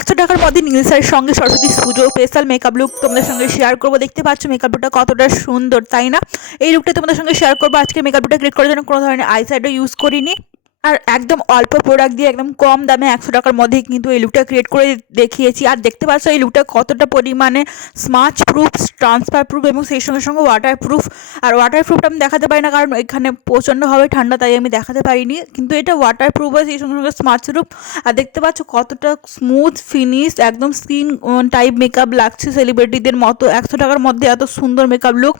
একশো টাকার মধ্যে নীলসারের সঙ্গে সরস্বতী পুজো স্পেশাল মেকআপ লুক তোমাদের সঙ্গে শেয়ার করব। দেখতে পাচ্ছ মেকআপ লুকটা কতটা সুন্দর, তাই না? এই লুকটা তোমাদের সঙ্গে শেয়ার করব। আজকে মেকআপ লুকটা ক্রিয়েট করার জন্য কোনো ধরনের আই ইউজ করিনি। আর একদম অল্প প্রোডাক্ট দিয়ে একদম কম দামে একশো টাকার মধ্যে কিন্তু এই লুকটা ক্রিয়েট করে দেখিয়েছি। আর দেখতে পাচ্ছ এই লুকটা কতটা পরিমাণে স্মার্চ প্রুফ ট্রান্সফার প্রুফ এবং সেই সঙ্গে সঙ্গে ওয়াটার প্রুফ আর ওয়াটার প্রুফটা আমি দেখাতে পারি না কারণ এখানে প্রচণ্ডভাবে ঠান্ডা, তাই আমি দেখাতে পারিনি। কিন্তু এটা ওয়াটার প্রুফ সেই সঙ্গে সঙ্গে স্মার্চ প্রুফ আর দেখতে পাচ্ছ কতটা স্মুথ ফিনিশ একদম স্কিন টাইপ মেকআপ লাগছে সেলিব্রিটিদের মতো। একশো টাকার মধ্যে এত সুন্দর মেকআপ লুক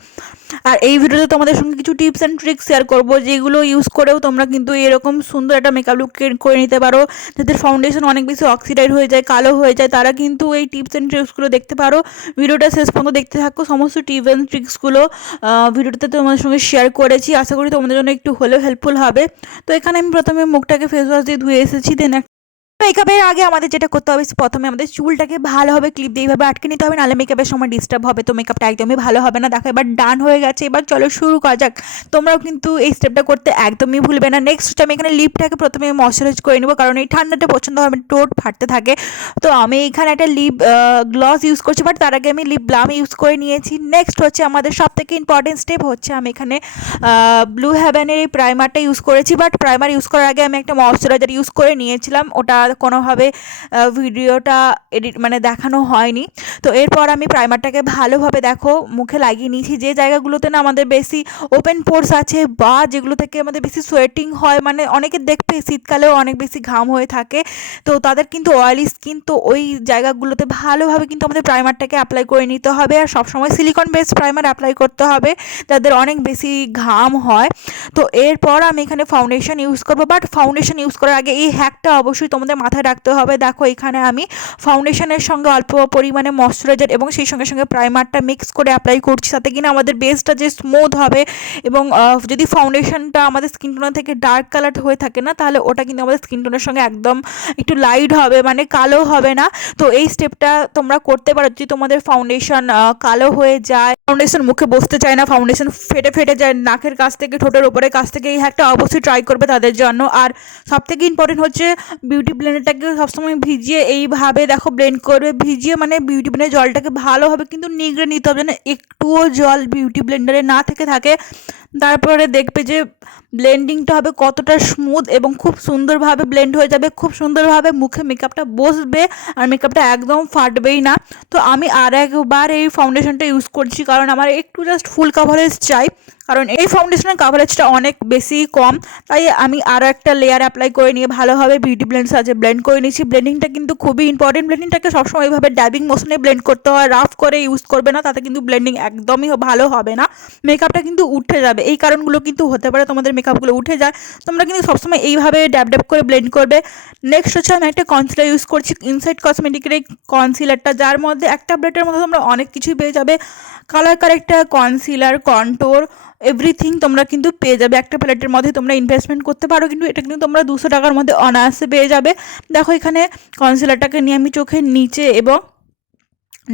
আর এই ভিডিওতে তোমাদের সঙ্গে কিছু টিপস অ্যান্ড ট্রিক্স শেয়ার করব, যেগুলো ইউজ করেও তোমরা কিন্তু এরকম সুন্দর একটা মেকআপ লুক করে নিতে পারো। যাদের ফাউন্ডেশন অনেক বেশি অক্সিডাইড হয়ে যায়, কালো হয়ে যায়, তারা কিন্তু এই টিপস অ্যান্ড ট্রিক্সগুলো দেখতে পারো। ভিডিওটা শেষ পর্যন্ত দেখতে থাকো, সমস্ত টিপস অ্যান্ড ট্রিক্সগুলো ভিডিওটাতে তোমাদের সঙ্গে শেয়ার করেছি। আশা করি তোমাদের জন্য একটু হলেও হেল্পফুল হবে। তো এখানে আমি প্রথমে মুখটাকে ফেস ওয়াশ দিয়ে ধুয়ে এসেছি দেন মেকআপের আগে আমাদের যেটা করতে হবে প্রথমে আমাদের চুলটাকে ভালোভাবে ক্লিপ দিয়ে এইভাবে আটকে নিতে হবে, নাহলে মেকআপের সময় ডিস্টার্ব হবে। তো মেকআপটা একদমই ভালো হবে না। দেখো, এবার ডান হয়ে গেছে। এবার চলো শুরু করা যাক। তোমরাও কিন্তু এই স্টেপটা করতে একদমই ভুলবে না। নেক্সট হচ্ছে আমি এখানে লিপটাকে প্রথমে ময়শ্চারাইজ করে নেব, কারণ এই ঠান্ডাটা পছন্দ হবে টোট ফাটতে থাকে। তো আমি এখানে একটা লিপ গ্লস ইউজ করছি বাট তার আগে আমি লিপ ব্লাম ইউজ করে নিয়েছি। নেক্সট হচ্ছে আমাদের সব থেকে ইম্পর্টেন্ট স্টেপ হচ্ছে আমি এখানে ব্লু হ্যাভেনের এই প্রাইমারটা ইউজ করেছি। বাট প্রাইমার ইউজ করার আগে আমি একটা ময়শ্চারাইজার ইউজ করে নিয়েছিলাম। ওটা কোনোভাবে ভিডিওটা এডিট মানে দেখানো হয়নি। তো এরপর আমি প্রাইমারটাকে ভালোভাবে দেখো, মুখে লাগিয়ে নিয়েছি। যে জায়গাগুলোতে না আমাদের বেশি ওপেন পোর্স আছে বা যেগুলো থেকে আমাদের বেশি সোয়েটিং হয় মানে অনেকে দেখবে শীতকালেও অনেক বেশি ঘাম হয়ে থাকে, তো তাদের কিন্তু অয়েলি স্কিন তো ওই জায়গাগুলোতে ভালোভাবে কিন্তু আমাদের প্রাইমারটাকে অ্যাপ্লাই করে নিতে হবে। আর সবসময় সিলিকন বেসড প্রাইমার অ্যাপ্লাই করতে হবে, যাদের অনেক বেশি ঘাম হয়। তো এরপর আমি এখানে ফাউন্ডেশন ইউজ করব বাট ফাউন্ডেশন ইউজ করার আগে এই হ্যাকটা অবশ্যই তোমাদের মাথায় রাখতে হবে। দেখো, এখানে আমি ফাউন্ডেশনের সঙ্গে অল্প পরিমাণে ময়শ্চারাইজার এবং সেই সঙ্গে সঙ্গে প্রাইমারটা মিক্স করে অ্যাপ্লাই করছি। তাতে কিনা আমাদের বেসটা যে স্মুথ হবে এবং যদি ফাউন্ডেশনটা আমাদের স্কিন টোনের থেকে ডার্ক কালার হয়ে থাকে না, তাহলে ওটা কিন্তু আমাদের স্কিন টোনের সঙ্গে একদম একটু লাইট হবে মানে কালো হবে না। তো এই স্টেপটা তোমরা করতে পারো। যদি তোমাদের ফাউন্ডেশন কালো হয়ে যায় ফাউন্ডেশন মুখে বসতে চায় না ফাউন্ডেশন ফেটে ফেটে যায়, নাকের কাছ থেকে, ঠোঁটের ওপরে কাছ থেকে, এই হ্যাকটা অবশ্যই ট্রাই করবে তাদের জন্য। আর সব থেকে ইম্পর্টেন্ট হচ্ছে বিউটি ব্লেন্ডারটাকে সবসময় ভিজিয়ে এইভাবে দেখো ব্লেন্ড করবে। ভিজিয়ে মানে বিউটি ব্লেন্ডার জলটাকে ভালোভাবে কিন্তু নিগড়ে নিতে হবে যেন একটুও জল বিউটি ব্লেন্ডারে না থেকে থাকে। তারপরে দেখবে যে ব্লেন্ডিংটা হবে কতটা স্মুথ এবং খুব সুন্দরভাবে ব্লেন্ড হয়ে যাবে, খুব সুন্দরভাবে মুখে মেকআপটা বসবে আর মেকআপটা একদম ফাটবেই না। তো আমি আর একবার এই ফাউন্ডেশনটা ইউজ করছি কারণ আমার একটু জাস্ট ফুল কাভারেজ চাই। কারণ এই ফাউন্ডেশনের কাভারেজটা অনেক বেশি কম, তাই আমি আরও একটা লেয়ার অ্যাপ্লাই করে নিয়ে ভালোভাবে বিউটি ব্লেন্ড সাহায্যে ব্লেন্ড করে নিয়েছি। ব্লেন্ডিংটা কিন্তু খুবই ইম্পর্টেন্ট ব্লেন্ডিংটাকে সবসময় এইভাবে ড্যাবিং মোশনে ব্লেন্ড করতে হয় রাফ করে ইউজ করবে না, তাতে কিন্তু ব্লেন্ডিং একদমই ভালো হবে না। মেকআপটা কিন্তু উঠে যাবে। এই কারণগুলো কিন্তু হতে পারে, তোমাদের মেকআপগুলো উঠে যায়। তোমরা কিন্তু সবসময় এইভাবে ড্যাব ড্যাব করে ব্লেন্ড করবে। নেক্সট হচ্ছে আমি একটা কনসিলার ইউজ করছি ইনসাইড কসমেটিকের এই কনসিলারটা যার মধ্যে একটা ব্লেটের মধ্যে তোমরা অনেক কিছুই পেয়ে যাবে। Colour corrector concealer contour everything তোমরা কিন্তু পেয়ে যাবে। একটা প্লেটের মধ্যে তোমরা ইনভেস্টমেন্ট করতে পারো, কিন্তু এটা কিন্তু তোমরা দুশো টাকার মধ্যে অনায়াসে পেয়ে যাবে। দেখো এখানে কনসিলারটাকে নিয়ে আমি চোখের নিচে এবং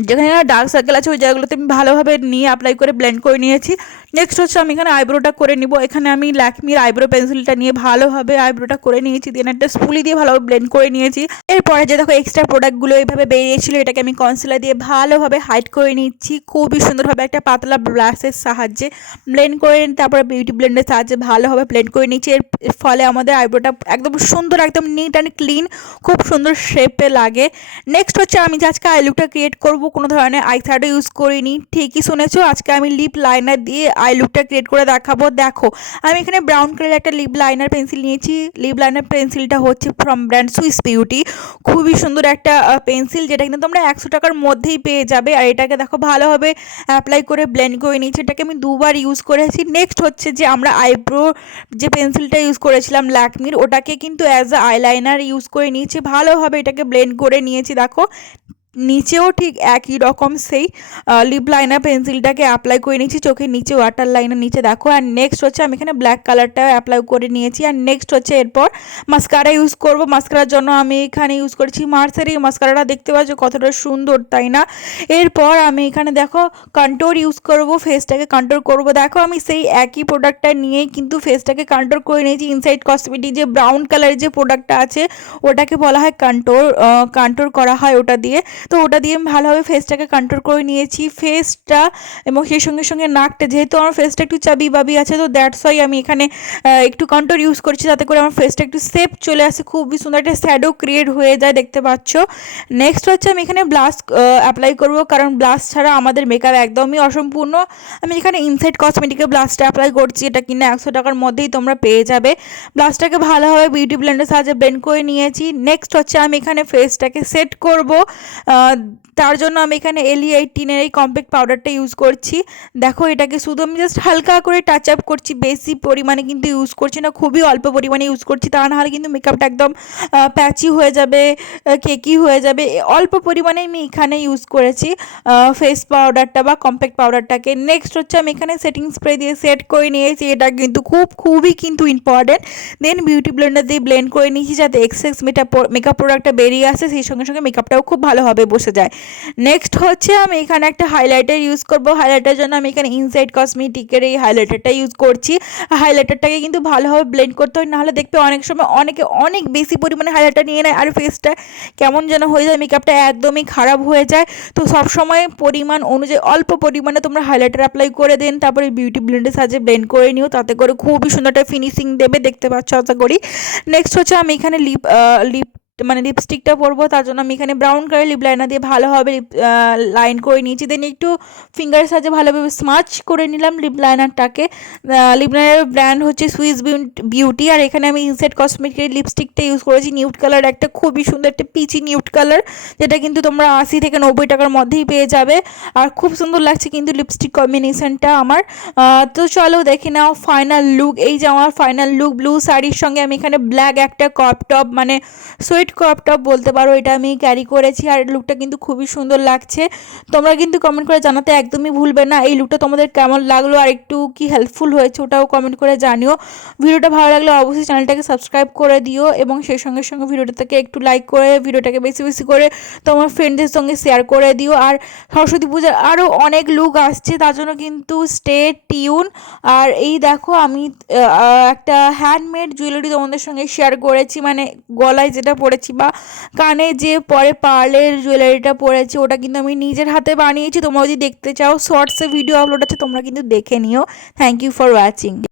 যেখানে ডার্ক সার্কেল আছে, ওই জায়গাগুলোতে আমি ভালোভাবে নিয়ে অ্যাপ্লাই করে ব্লেন্ড করে নিয়েছি। নেক্সট হচ্ছে আমি এখানে আইব্রোটা করে নিব। এখানে আমি ল্যাকমির আইব্রো পেন্সিলটা নিয়ে ভালোভাবে আইব্রোটা করে নিয়েছি। দিয়ে একটা স্পুলি দিয়ে ভালোভাবে ব্লেন্ড করে নিয়েছি। এরপরে যে দেখো এক্সট্রা প্রোডাক্টগুলো এইভাবে বেরিয়েছিল, এটাকে আমি কনসিলার দিয়ে ভালোভাবে হাইড করে নিচ্ছি। খুবই সুন্দরভাবে একটা পাতলা ব্রাশের সাহায্যে ব্লেন্ড করে তারপরে বিউটি ব্লেন্ডের সাহায্যে ভালোভাবে ব্লেন্ড করে নিচ্ছি এর ফলে আমাদের আইব্রোটা একদম সুন্দর, একদম নিট অ্যান্ড ক্লিন খুব সুন্দর শেপে লাগে। নেক্সট হচ্ছে আমি যে আজকে আইলুকটা ক্রিয়েট করব, কোনো ধরনের আই শ্যাডো ইউজ করিনি। ঠিকই শুনেছো, আজকে আমি লিপ লাইনার দিয়ে আই লুকটা ক্রিয়েট করে দেখাবো। দেখো, আমি এখানে ব্রাউন কালার একটা লিপ লাইনার পেন্সিল নিয়েছি। লিপ লাইনার পেন্সিলটা হচ্ছে ফ্রম ব্র্যান্ড সুইস বিউটি খুবই সুন্দর একটা পেন্সিল যেটা কিন্তু তোমরা একশো টাকার মধ্যেই পেয়ে যাবে। আর এটাকে দেখো ভালোভাবে অ্যাপ্লাই করে ব্লেন্ড করে নিয়েছি। এটাকে আমি দুবার ইউজ করেছি। নেক্সট হচ্ছে যে আমরা আইব্রো যে পেন্সিলটা ইউজ করেছিলাম ল্যাকমির ওটাকে কিন্তু অ্যাজ আ আইলাইনার ইউজ করে নিয়েছি। ভালোভাবে এটাকে ব্লেন্ড করে নিয়েছি। দেখো নিচেও ঠিক একই রকম সেই লিপ লাইনার পেন্সিলটাকে অ্যাপ্লাই করে নিয়েছি, চোখের নিচে ওয়াটার লাইনের নিচে। দেখো আর নেক্সট হচ্ছে আমি এখানে ব্ল্যাক কালারটা অ্যাপ্লাই করে নিয়েছি আর নেক্সট হচ্ছে এরপর মাস্কারা ইউজ করব। মাস্কারার জন্য আমি এখানে ইউজ করেছি মার্সের এই মাস্কারাটা দেখতে পাচ্ছ কতটা সুন্দর, তাই না? এরপর আমি এখানে দেখো কন্ট্রোর ইউজ করব ফেসটাকে কন্ট্রোল করব। দেখো, আমি সেই একই প্রোডাক্টটা নিয়েই কিন্তু ফেসটাকে কন্ট্রোল করে নিয়েছি। ইনসাইড কসমেটিক যে ব্রাউন কালারের যে প্রোডাক্টটা আছে, ওটাকে বলা হয় কন্ট্রোর কন্ট্রোল করা হয় ওটা দিয়ে। তো ওটা দিয়ে আমি ভালোভাবে ফেসটাকে কন্ট্রোল করে নিয়েছি। ফেসটা এবং সেই সঙ্গে সঙ্গে নাকটা, যেহেতু আমার ফেসটা একটু চাবি বাবি আছে, তো দ্যাটস ওয়াই আমি এখানে একটু কন্ট্রোল ইউজ করছি যাতে করে আমার ফেসটা একটু সেপ চলে আসে। খুবই সুন্দর একটা শ্যাডো ক্রিয়েট হয়ে যায় দেখতে পাচ্ছ। নেক্সট হচ্ছে আমি এখানে ব্লাশ অ্যাপ্লাই করব, কারণ ব্লাশ ছাড়া আমাদের মেকআপ একদমই অসম্পূর্ণ। আমি এখানে ইনসাইড কসমেটিকের ব্লাশটা অ্যাপ্লাই করছি, এটা কিনা একশো টাকার মধ্যেই তোমরা পেয়ে যাবে। ব্লাশটাকে ভালোভাবে বিউটি ব্লেন্ডের সাহায্যে ব্লেন্ড করে নিয়েছি। নেক্সট হচ্ছে আমি এখানে ফেসটাকে সেট করব তার জন্য আমি এখানে এলি এইটিনের এই কম্প্যাক্ট পাউডারটা ইউজ করছি। দেখো, এটাকে শুধু আমি জাস্ট হালকা করে টাচ আপ করছি বেশি পরিমাণে কিন্তু ইউজ করছি না, খুবই অল্প পরিমাণে ইউজ করছি, তা নাহলে কিন্তু মেকআপটা একদম প্যাচি হয়ে যাবে কেকি হয়ে যাবে। অল্প পরিমাণে আমি এখানে ইউজ করেছি ফেস পাউডারটা বা কম্প্যাক্ট পাউডারটাকে নেক্সট হচ্ছে আমি এখানে সেটিং স্প্রে দিয়ে সেট করে নিয়েছি, এটা কিন্তু খুব, খুবই কিন্তু ইম্পর্ট্যান্ট দেন বিউটি ব্লেন্ডার দিয়ে ব্লেন্ড করে নিয়েছি, যাতে এক্সেস মেকআপ মেকআপ প্রোডাক্টটা বেরিয়ে আসে, সেই সঙ্গে সঙ্গে মেকআপটাও খুব ভালোভাবে বসে যায়। নেক্সট হচ্ছে আমি এখানে একটা হাইলাইটার ইউজ করব। হাইলাইটার জন্য আমি এখানে ইনসাইড কসমেটিকের এই হাইলাইটারটা ইউজ করছি। হাইলাইটারটাকে কিন্তু ভালোভাবে ব্লেন্ড করতে হয়, নাহলে দেখবে অনেক সময় অনেকে অনেক বেশি পরিমাণে হাইলাইটার নিয়ে নেয় আর ফেসটা কেমন যেন হয়ে যায় মেকআপটা একদমই খারাপ হয়ে যায়। তো সবসময় পরিমাণ অনুযায়ী, অল্প পরিমাণে তোমরা হাইলাইটার অ্যাপ্লাই করে দেন, তারপরে বিউটি ব্লেন্ডের সাহায্যে ব্লেন্ড করে নিও, তাতে করে খুবই সুন্দর একটা ফিনিশিং দেবে, দেখতে পাচ্ছ আশা করি। নেক্সট হচ্ছে আমি এখানে লিপ লিপ মানে লিপস্টিকটা পরবো, তার জন্য আমি এখানে ব্রাউন কালার লিপ লাইনার দিয়ে ভালোভাবে লাইন করে নিয়েছি। দেন একটু ফিঙ্গারের সাহায্যে ভালোভাবে স্মাচ করে নিলাম লিপ লাইনারটাকে লিপ লাইনারের ব্র্যান্ড হচ্ছে সুইস বিউটি আর এখানে আমি ইনসেট কসমেটিকের লিপস্টিকটা ইউজ করেছি। নিউট কালার একটা খুবই সুন্দর, একটা পিচি নিউট কালার যেটা কিন্তু তোমরা আশি থেকে নব্বই টাকার মধ্যেই পেয়ে যাবে। আর খুব সুন্দর লাগছে কিন্তু লিপস্টিক কম্বিনেশনটা আমার। তো চলো দেখে নাও ফাইনাল লুক এই যে আমার ফাইনাল লুক ব্লু শাড়ির সঙ্গে আমি এখানে ব্ল্যাক একটা কপ টপ মানে সোয়েট ক্রপ টপ বলতে পারো, এটা আমি ক্যারি করেছি আর লুকটা কিন্তু খুবই সুন্দর লাগছে। তোমরা কিন্তু কমেন্ট করে জানাতে একদমই ভুলবে না। এই লুকটা তোমাদের কেমন লাগল আর একটু কি হেল্পফুল হয়েছে ওটাও কমেন্ট করে জানিও। ভিডিওটা ভালো লাগলে অবশ্যই চ্যানেলটাকে সাবস্ক্রাইব করে দিও এবং সেই সঙ্গে সঙ্গে ভিডিওটাকে একটু লাইক করে, ভিডিওটাকে বেশি বেশি করে তোমার ফ্রেন্ডদের সঙ্গে শেয়ার করে দিও। আর সরস্বতী পূজার আরও অনেক লুক আসছে, তার জন্য কিন্তু স্টে টিউন আর এই দেখো আমি একটা হ্যান্ডমেড জুয়েলারি তোমাদের সঙ্গে শেয়ার করেছি মানে গলায় যেটা পরেছি বা কানে যে পরে পার্লের জুয়েলারিটা পরেছি, ওটা কিন্তু আমি নিজের হাতে বানিয়েছি। তোমরা যদি দেখতে চাও শর্টসে ভিডিও আপলোড আছে, তোমরা কিন্তু দেখে নিও। Thank you for watching